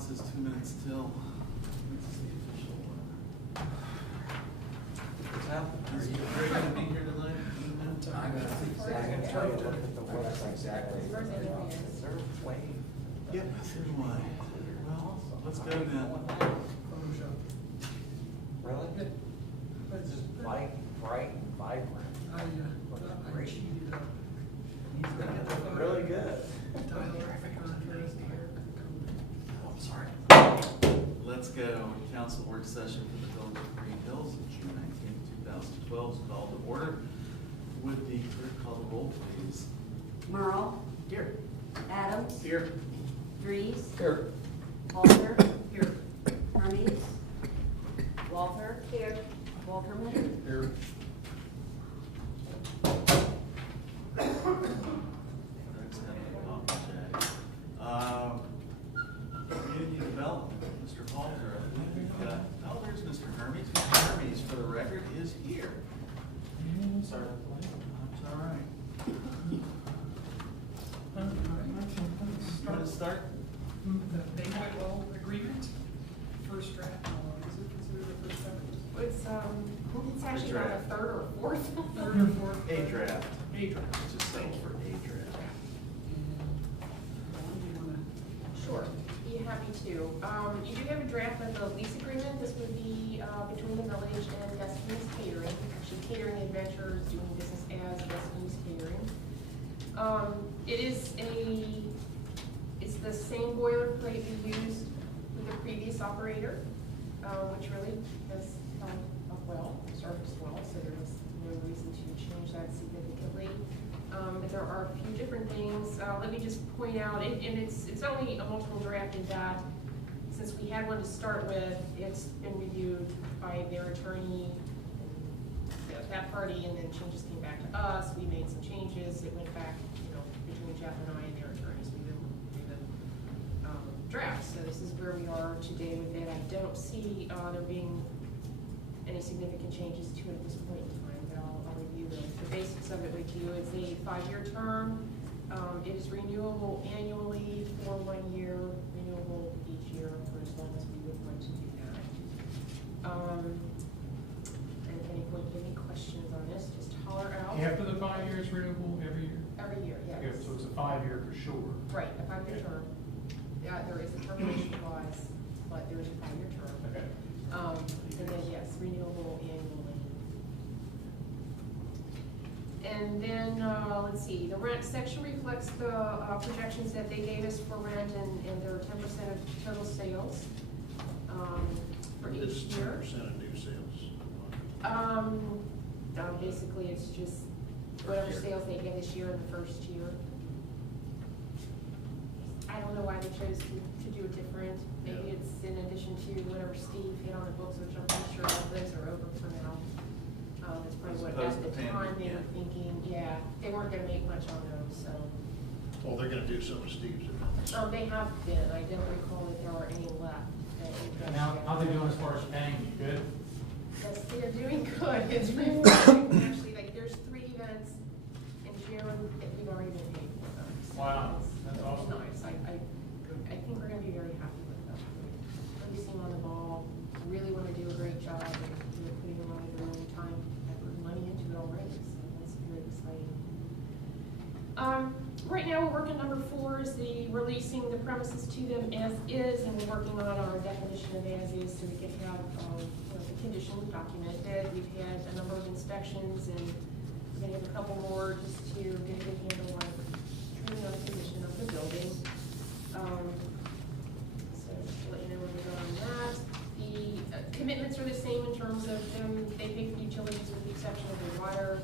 says 2 minutes till. This is the official one. What's happening? Are you going to be here tonight? I'm going to tell you, look at the website exactly. Is there a way? Yep, there's one. Well, let's go then. Really? It's just light, bright, and vibrant. Great. He's gonna get looking really good. I'm sorry. Let's go. Council work session for the Village of Greenhills, June 19th, 2012 is called to order. Would the clerk call the roll, please? Merle. Here. Adams. Here. Dries. Here. Walter. Here. Hermes. Walter. Here. Walterman. Here. Community development, Mr. Halter. Oh, there's Mr. Hermes. Mr. Hermes, for the record, is here. Sorry. That's all right. Want to start? The banquet hall agreement, first draft, is it considered the first draft? It's actually not a third or fourth. Third or fourth? A draft. A draft. Just settle for a draft. Sure, be happy to. You do have a draft of the lease agreement. This would be between the village and Destiny's Catering. Actually, Catering Adventures doing business as Destiny's Catering. It's the same boilerplate we used with the previous operator, which really has come up well, serviced well, so there was no reason to change that significantly. But there are a few different things. Let me just point out, and it's only a multiple draft in that since we had one to start with, it's been reviewed by their attorney, that party, and then changes came back to us. We made some changes. It went back, between Jeff and I and their attorneys. We didn't do the draft. So this is where we are today with it. I don't see there being any significant changes to it at this point in time, but I'll review the basics of it with you. It's a 5-year term. It is renewable annually for 1 year, renewable each year for as long as we would want to do that. And if anyone have any questions on this, just holler out. After the 5 years renewable every year? Every year, yes. Okay, so it's a 5-year for sure. Right, a 5-year term. Yeah, there is a termination clause, but there is a 5-year term. Okay. And then, yes, renewable annually. And then, let's see, the rent section reflects the projections that they gave us for rent and their 10% of total sales for each year. 10% of new sales. Basically, it's just whatever sales they get this year in the first year. I don't know why they chose to do it different. Maybe it's in addition to whatever Steve had on the books, which I'm pretty sure all those are over for now. That's probably what at the time they were thinking. Yeah, they weren't going to make much on those, so. Well, they're gonna do some of Steve's. They have been. I don't recall that there are any left. Now, how are they doing as far as paying? Good? Yes, they're doing good. It's really actually, like, there's 3 events in June that we've already been paid for them. So Wow, it's that's awesome. nice. I think we're gonna be very happy with them. Really seem on the ball, really wanna do a great job, and they're putting a lot of their own time, effort, and money into it already, so that's very exciting. Right now, we're working number 4 is the releasing the premises to them as is, and we're working on our definition of as is so we can have the conditions documented. We've had a number of inspections, and we're going to have a couple more just to get a good handle on truly on the condition of the building. So just to let you know where we're going on that. The commitments are the same in terms of them. They pay for utilities with the exception of the water.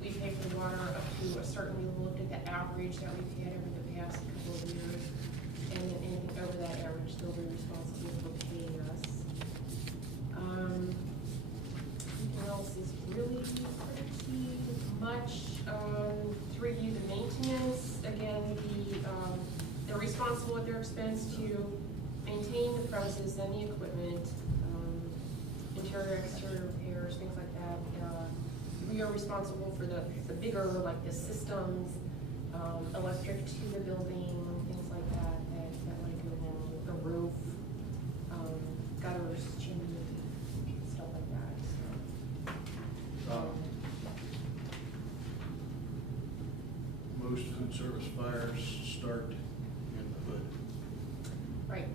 We pay for the water up to a certain, we looked at the average that we've had over the past couple of years, and then anything over that average, they'll be responsible for paying us. Anything else is really pretty much to review the maintenance. Again, they're responsible at their expense to maintain the premises and the equipment, interior, exterior repairs, things like that. We are responsible for the bigger, like the systems, electric to the building, things like that, that might go in, the roof, food service fires start in the hood. Right.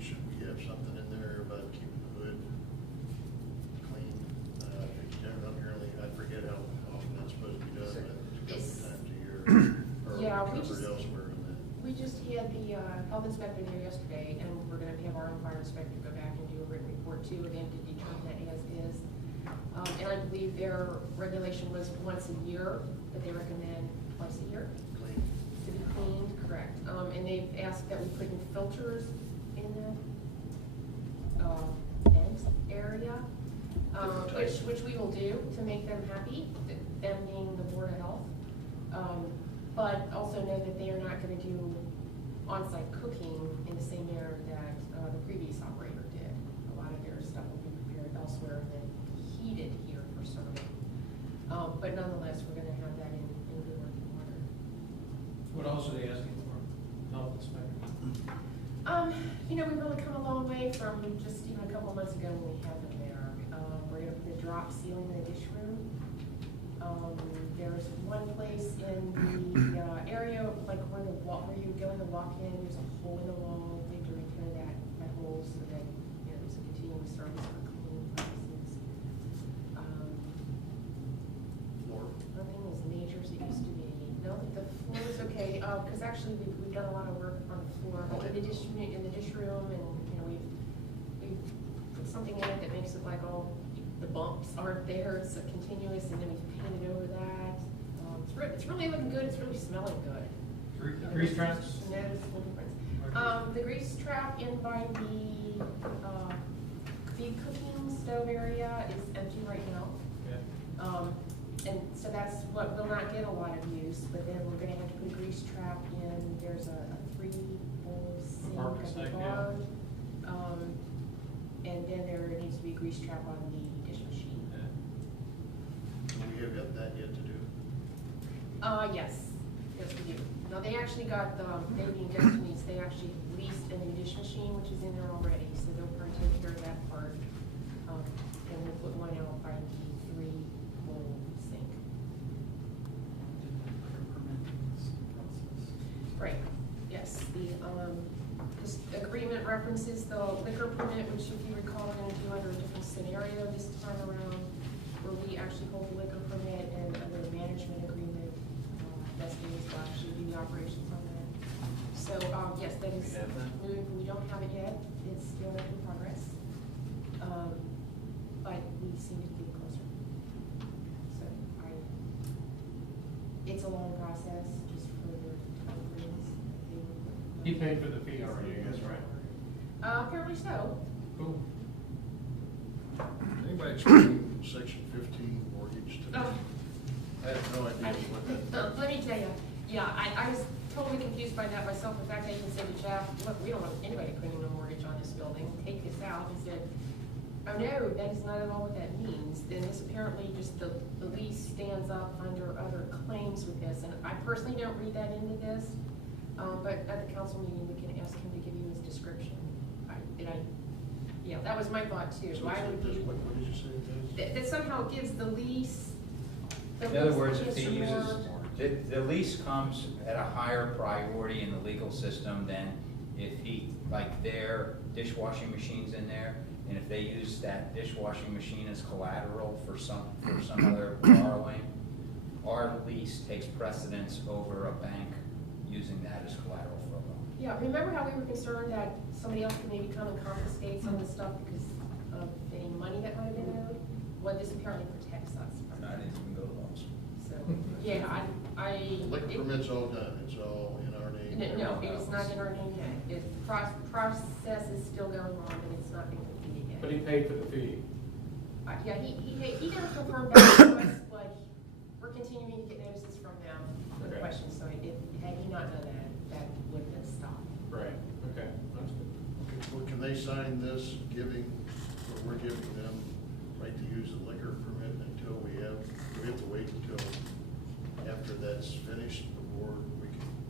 Should we have something in there about keeping the hood clean? Apparently, I forget how often that's supposed to be done, but it's a couple times a year. Or Yeah, we covered just- elsewhere in that. We just had the health inspector there yesterday, and we're gonna have our own fire inspector go back and do a written report too, again, to determine that as is. And I believe their regulation was once a year, but they recommend twice a year Clean. to be cleaned, correct. And they've asked that we put in filters in the vent area, which we will do to make them happy, them being the Board of Health. But also know that they are not gonna do on-site cooking in the same manner that the previous operator did. A lot of their stuff will be prepared elsewhere and then heated here for serving. But nonetheless, we're gonna have that in good working order. What else are they asking for? Health inspector? You know, we've really come a long way from just even a couple months ago when we had them there. We're gonna put a drop ceiling in the dish room. There's one place in the area, like where you go in the walk-in, there's a hole in the wall. We have to repair that hole so that, you know, there's a continuous service for cleaning purposes. Floor. Nothing as major as it used to be. No, the floor is okay, because actually we've done a lot of work on the floor, like in the dish room, and, you know, we've put something in it that makes it like all the bumps aren't there, it's continuous, and then we've painted over that. It's really looking good, it's really smelling good. Grease traps? Noticeable difference. The grease trap in by the feed cooking stove area is empty right now. Yeah. And so that's what will not get a lot of use, but then we're gonna have to put a grease trap in. There's a 3-bowl sink Apartment at the sink, yeah. bar. And then there needs to be a grease trap on the dish machine. We have got that yet to do. Yes, we do. No, they actually got, they being Destiny's, they actually leased a new dish machine, which is in there already, so they'll probably take care of that part. And we'll put one out by the 3-bowl sink. Right, yes, this agreement references the liquor permit, which if you recall, we're gonna do under a different scenario this time around, where we actually hold the liquor permit and under the management agreement, Destiny's will actually do the operations on that. So, yes, that is We have that? moving, we don't have it yet, it's still in progress. But we seem to be getting closer. So, it's a long process, just for the agreements. He paid for the fee already, I guess, right? Apparently so. Cool. Anybody explain section 15 mortgage to me? Oh. I have no idea what that. Let me tell you, yeah, I was totally confused by that myself. In fact, I even said to Jeff, look, we don't want anybody putting a mortgage on this building, take this out. He said, oh no, that is not at all what that means. Then this apparently just, the lease stands up under other claims with this, and I personally don't read that into this. But at the council meeting, we can ask him to give you his description. Yeah, that was my thought too. So Why would does- you, what did you say it does? that somehow gives the lease. the In other lease words, if gives he you uses, more- the lease comes at a higher priority in the legal system than if he, like their dishwashing machine's in there, and if they use that dishwashing machine as collateral for some other borrowing, our lease takes precedence over a bank using that as collateral for a loan. Yeah, remember how we were concerned that somebody else could maybe come and confiscate some of the stuff because of any money that might have been owed? Well, this apparently protects us from I that. didn't even go to law school. So, yeah, The liquor permit's all done, it's all in our name. No, it is not in our name yet. Process is still going on, but it's not been completed yet. But he paid for the fee. Yeah, he never confirmed that to us, but we're continuing to get notices from them with Okay. questions. So had he not done that, that would have been stopped. Right, okay, understood. Okay, well, can they sign this giving, or we're giving them right to use the liquor permit until we have to wait until after that's finished before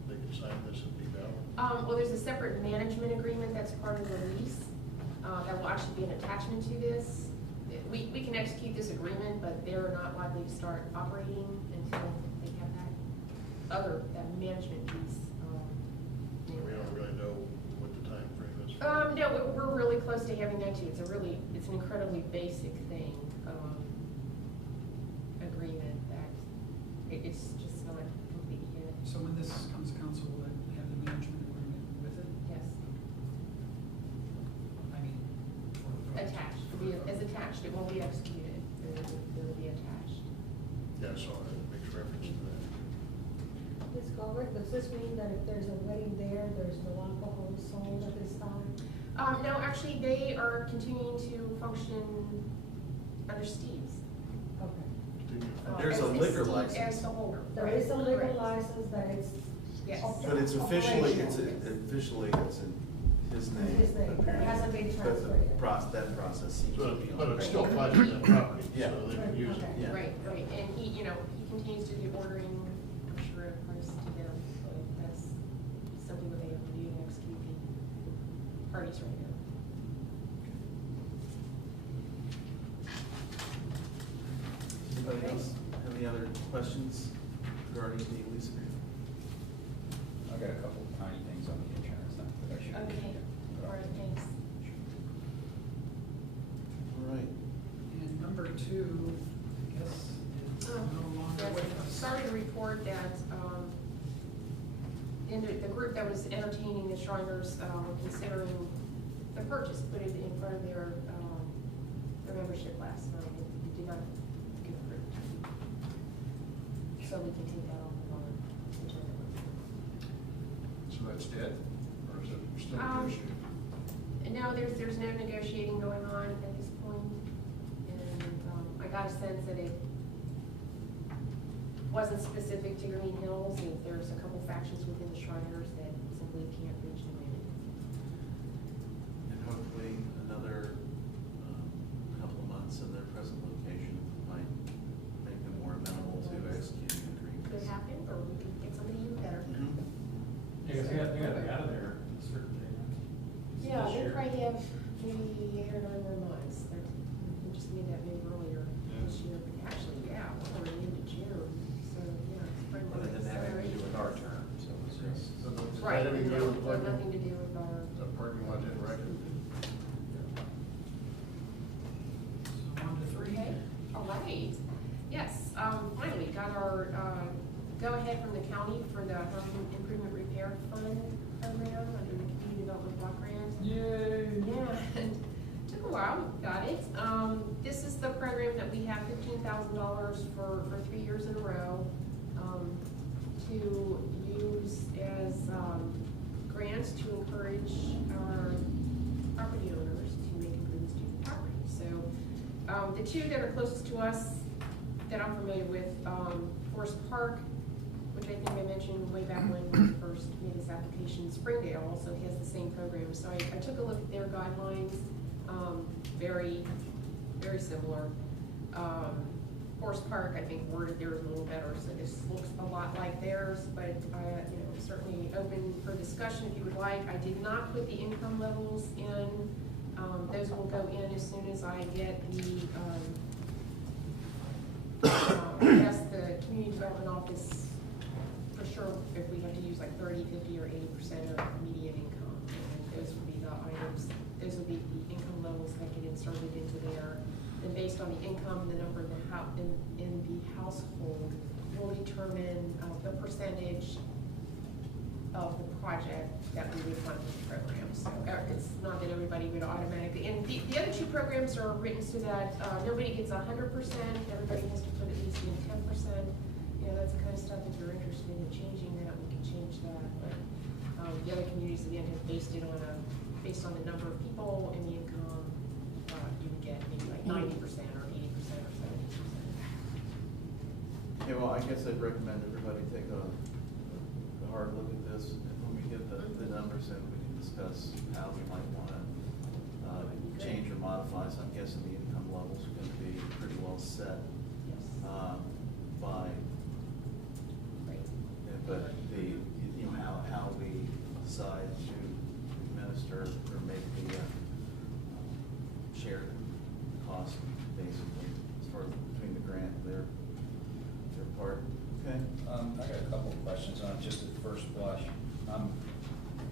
they can sign this and be valid? Well, there's a separate management agreement that's part of the lease, that will actually be an attachment to this. We can execute this agreement, but they're not likely to start operating until they have that. other, that management piece. We don't really know what the time frame is. No, we're really close to having that too. It's an incredibly basic thing, agreement that it's just not complete yet. So when this comes to council, will it have the management agreement with it? Yes, I mean, for the project. attached, it'll be as attached, it won't be executed, it'll be attached. Yeah, so it makes reference to that. Ms. Goldberg, does this mean that if there's a wedding there, there's no alcohol sold at this time? No, actually, they are continuing to function under Steve's. Okay. There's a As liquor Steve license. As the holder. There is a liquor Correct. license that it's. Yes. But it's officially, operational. it's in his name. His name, it hasn't been But transferred yet. that process seems to be on. But it's still pledged that property, Yeah. so they can use it. Okay. Yeah. Right, right, and he, he continues to be ordering, I'm sure, of course, to them, so that's simply what they have to do to execute the parties right now. Anybody Okay. else have any other questions regarding the lease agreement? I got a couple of tiny things on the insurance now, but I should. Okay, all right, thanks. All right. And number 2, I guess, is no longer Yes, with us. sorry to report that, the group that was entertaining the Shriners, were considering the purchase, put it in front of their membership last night, it did not get approved. So we can take that off of our agenda. So that's dead, or is it still Um, negotiated? No, there's no negotiating going on at this point, and I got a sense that it wasn't specific to Greenhills, and there's a couple factions within the Shriners that simply can't reach an agreement. And hopefully another couple of months in their present location might make them more amenable to executing agreements. Could happen, or we could get somebody even better. Mhm. Yeah, 'cause they gotta be out of there a certain day, right? Yeah, This they year. probably have maybe 8 or 9 more months, we just made that move earlier this year, but actually, yeah, we're already into June, so, yeah, it's pretty But much. it doesn't have anything to do with our term, so it's just. So does that Right, have anything to do with no, parking? nothing to do with our. The parking lot didn't record? So 1 to 3. Okay, all right. Yes, finally got our, go-ahead from the county for the home improvement repair fund program under the community development block grant. Yay! Yeah, and took a while, got it. This is the program that we have $15,000 for 3 years in a row, to use as, grants to encourage our property owners to make improvements to the property. So, the two that are closest to us that I'm familiar with, Forest Park, which I think I mentioned way back when we first made this application. Springdale also has the same program, so I took a look at their guidelines, very, very similar. Forest Park, I think, worded theirs a little better, so this looks a lot like theirs, but I, certainly open for discussion if you would like. I did not put the income levels in, those will go in as soon as I get the, yes, the community development office, for sure, if we have to use like 30, 50, or 80% of median income, and those would be the items, those would be the income levels that get inserted into there. And based on the income, the number in the household will determine the percentage of the project that we would fund with the program. So it's not that everybody would automatically, and the other two programs are written so that nobody gets 100%, everybody has to put at least in 10%. That's the kind of stuff, if you're interested in changing that, we can change that. But the other communities, again, have based it on based on the number of people and the income, you would get maybe like 90% or 80% or 70%. Okay, well, I guess I'd recommend everybody take a hard look at this, and when we get the numbers in, we can discuss how we might wanna change or modify. So I'm guessing the income levels are gonna be pretty well set, Yes. by, Right. but how we decide to administer or make the shared cost, basically, as far as between the grant and their part. Okay? I got a couple of questions. questions on it, just at first blush.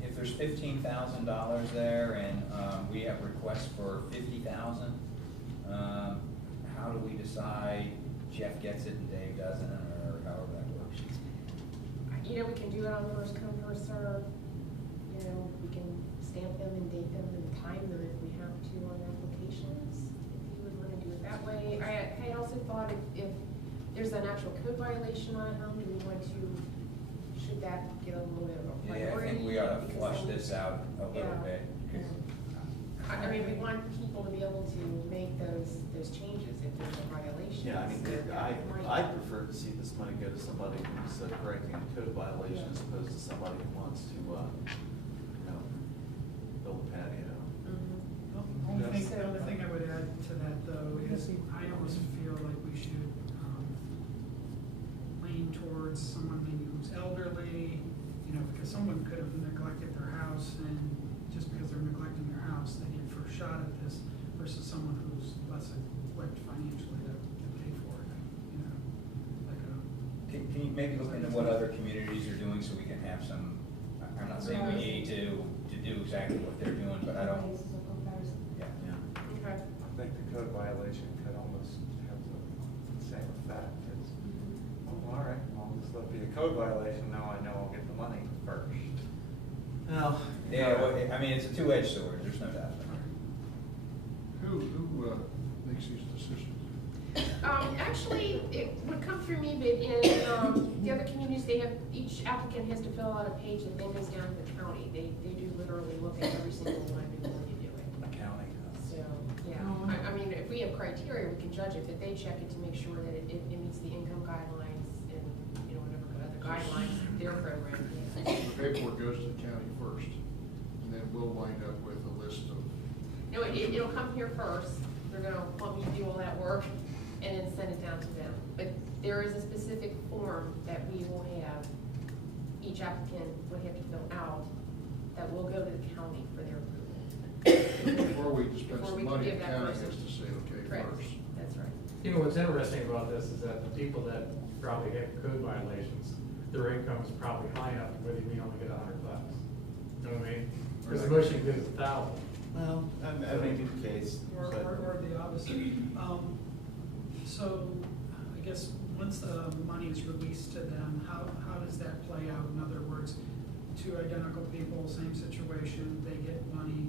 If there's $15,000 there and we have requests for $50,000, how do we decide Jeff gets it and Dave doesn't, or however that works? You know, we can do it on first come, first serve. You know, we can stamp them and date them and time them if we have to on applications, if you would want to do it that way. I had also thought if there's an actual code violation on a home, do we want to, should that get a little bit of a priority? Yeah, I think we ought to Because flush then- this out a little Yeah. bit. 'Cause I mean, we want people to be able to make those changes if there's a violation. Yeah, I mean, so that might- I prefer to see this money go to somebody who's correcting a code violation as opposed to somebody who wants to, build a patio. Mhm. The only thing I would add to that though is I almost feel like we should lean towards someone maybe who's elderly, because someone could have neglected their house, and just because they're neglecting their house, they get first shot at this versus someone who's less equipped financially to pay for it, like a. Can you maybe look into what other communities are doing so we can have some, I'm not saying we need to do exactly what they're doing, but I don't, Basis of comparison. yeah. Yeah. Okay. I think the code violation could almost have the same effect. It's, well, all right, well, this will be a code violation, now I know I'll get the money first. Now, Yeah, well, I mean, it's a two-edged sword, there's no doubt. Who makes these decisions? Actually, it would come through me, but in the other communities, each applicant has to fill out a page that then goes down to the county. They do literally look at every single one before they do it. Accounting. So, yeah, I mean, if we have criteria, we can judge it, but they check it to make sure that it meets the income guidelines and, whatever other guidelines their program The has. paperwork goes to the county first, and then we'll wind up with a list of. No, it'll come here first. They're gonna want me to do all that work and then send it down to them. But there is a specific form that we will have, each applicant would have to fill out, that will go to the county for their approval. Before we dispense Before the we can money, give the that county person- has to say, okay, Correct, first. that's right. What's interesting about this is that the people that probably have code violations, their income is probably high enough, whether you only get $100. You know what I mean? Because the motion gives 1,000. well, that may be the case. Or the opposite. So, I guess, once the money is released to them, how does that play out? In other words, two identical people, same situation, they get money.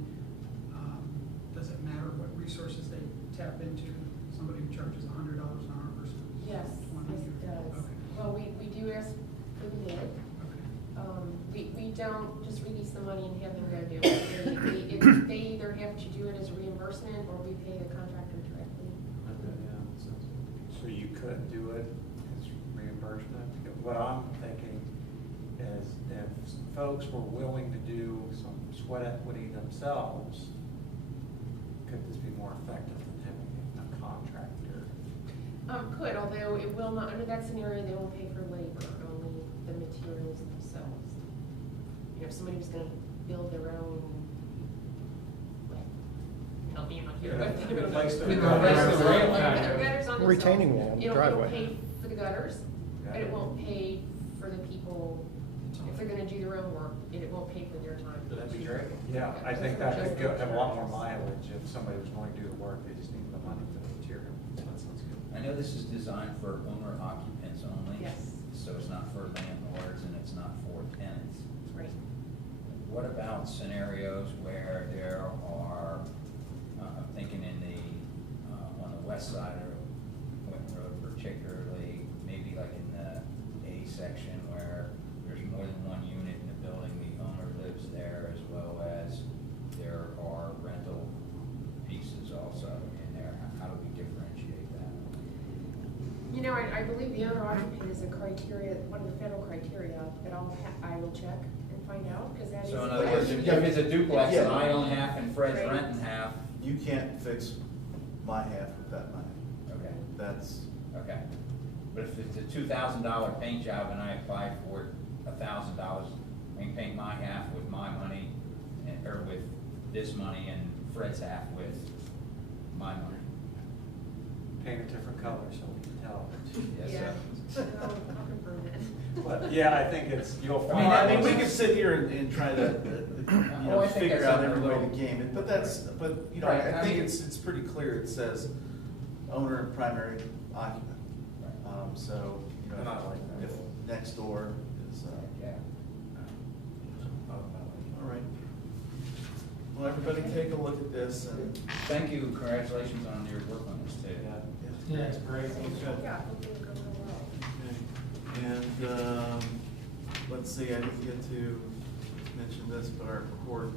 Does it matter what resources they tap into? Somebody who charges $100 an hour versus Yes, 20? yes, it does. Okay. Well, we do ask for the bid. Okay. We don't just release the money and have them go do it. They either have to do it as a reimbursement or we pay the contractor directly. Okay, yeah, sounds good. So you could do it as reimbursement. What I'm thinking is if folks were willing to do some sweat equity themselves, could this be more effective than having a contractor? Could, although it will not, under that scenario, they won't pay for labor, only the materials themselves. If somebody was gonna build their own, well, help me out here, but. Replace their gutters. Their gutters on Retaining themselves. wall on the It'll driveway. pay for the gutters, but it won't pay for the people, if they're gonna do their own work, it won't pay for their time. That'd be great. Yeah, I think that could go, have a lot more mileage if somebody was going to do the work, they just need the money for the material. So that sounds good. I know this is designed for owner occupants only. Yes. So it's not for landlords and it's not for tenants. Right. What about scenarios where there are, I'm thinking in on the west side of Winton Road particularly, maybe like in the A section where there's more than one unit in the building, the owner lives there as well as there are rental pieces also in there. How do we differentiate that? I believe the owner occupant is a criteria, one of the federal criteria, but I will check and find out, because that is. So in other words, if it's a duplex and I own half and Fred's Right. renting half, You can't fix my half with that money. okay. That's, Okay, but if it's a $2,000 paint job and I apply for $1,000, I can paint my half with my money, or with this money, and Fred's half with my money. Paint a different color so we can tell. Yes, Yeah, sir. I'll confirm that. But, yeah, I think it's, you'll find. I mean, we could sit here and try to, Oh, I think figure that's out something every way we'll- to game it, but Right, I I think mean- it's pretty clear, it says owner and primary occupant. So, And I like that. if next door is, Yeah. all right. Well, everybody take a look at this and. Thank you, congratulations on your work on this too. Yeah, it's great. Yeah, hopefully it'll go real well. Okay. And, let's see, I didn't get to mention this, but our court,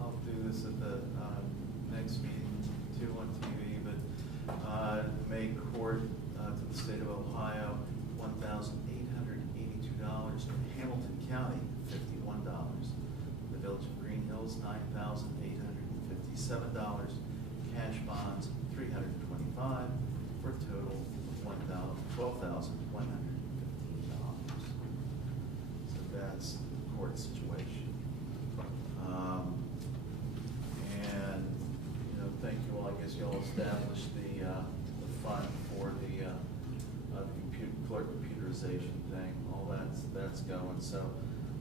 I'll do this at the, next meeting too on TV, but, May court, to the state of Ohio, $1,882, Hamilton County, $51, the village of Greenhills, $9,857, cash bonds, $325, for a total of $12,115. So that's the court situation. And, thank you all, I guess you all established the fund for the clerk computerization thing, all that's going, so,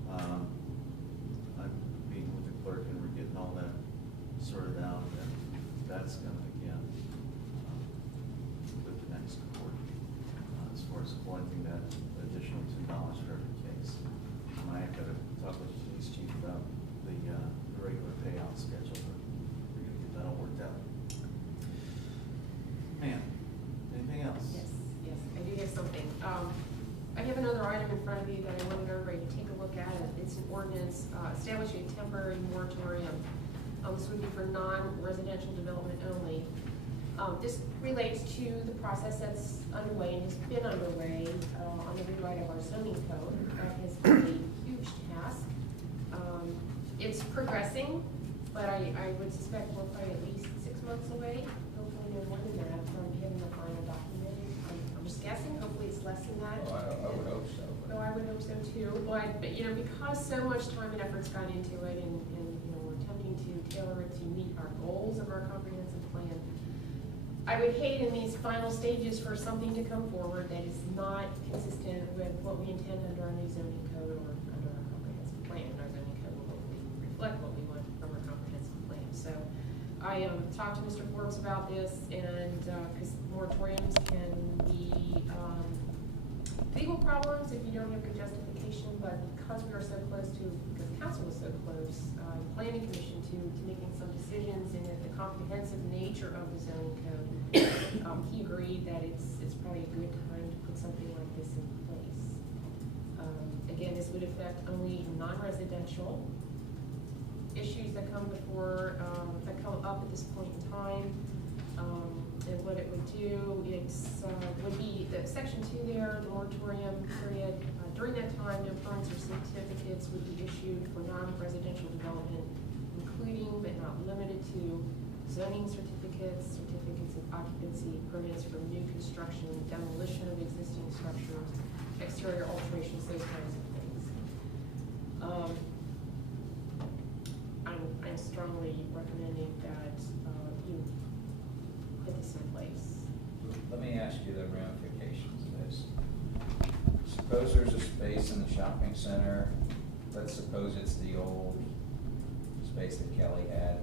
I'm meeting with the clerk and we're getting all that sorted out, and that's gonna, again, with the next court, as far as collecting that additional $2 for every case. I have got to talk with the police chief about the regular payout schedule, but we're gonna get that all worked out. Man, anything else? Yes, yes, I do have something. I have another item in front of you that I wanted everybody to take a look at. It's an ordinance establishing a temporary moratorium. This would be for non-residential development only. This relates to the process that's underway and has been underway on the rewrite of our zoning code. That has been a huge task. It's progressing, but I would suspect we're probably at least 6 months away, hopefully no more than that, from getting the final document. I'm just guessing, hopefully it's less than that. Well, I would hope so. No, I would hope so too, but because so much time and effort's gone into it and we're attempting to tailor it to meet our goals of our comprehensive plan, I would hate in these final stages for something to come forward that is not consistent with what we intend under our new zoning code or under our comprehensive plan. Our zoning code will hopefully reflect what we want from our comprehensive plan. So I talked to Mr. Forbes about this, and because moratoriums can be legal problems if you don't have good justification, but because we are so close to, because the council was so close, planning commission to making some decisions, and the comprehensive nature of the zoning code, he agreed that it's probably a good time to put something like this in place. Again, this would affect only non-residential issues that come before, that come up at this point in time. And what it would do, would be the section 2 there, the moratorium period. During that time, no permits or certificates would be issued for non-residential development, including but not limited to zoning certificates, certificates of occupancy, permits for new construction, demolition of existing structures, exterior alterations, those kinds of things. I'm strongly recommending that you put this in place. Let me ask you the ramifications of this. Suppose there's a space in the shopping center, let's suppose it's the old space that Kelly had,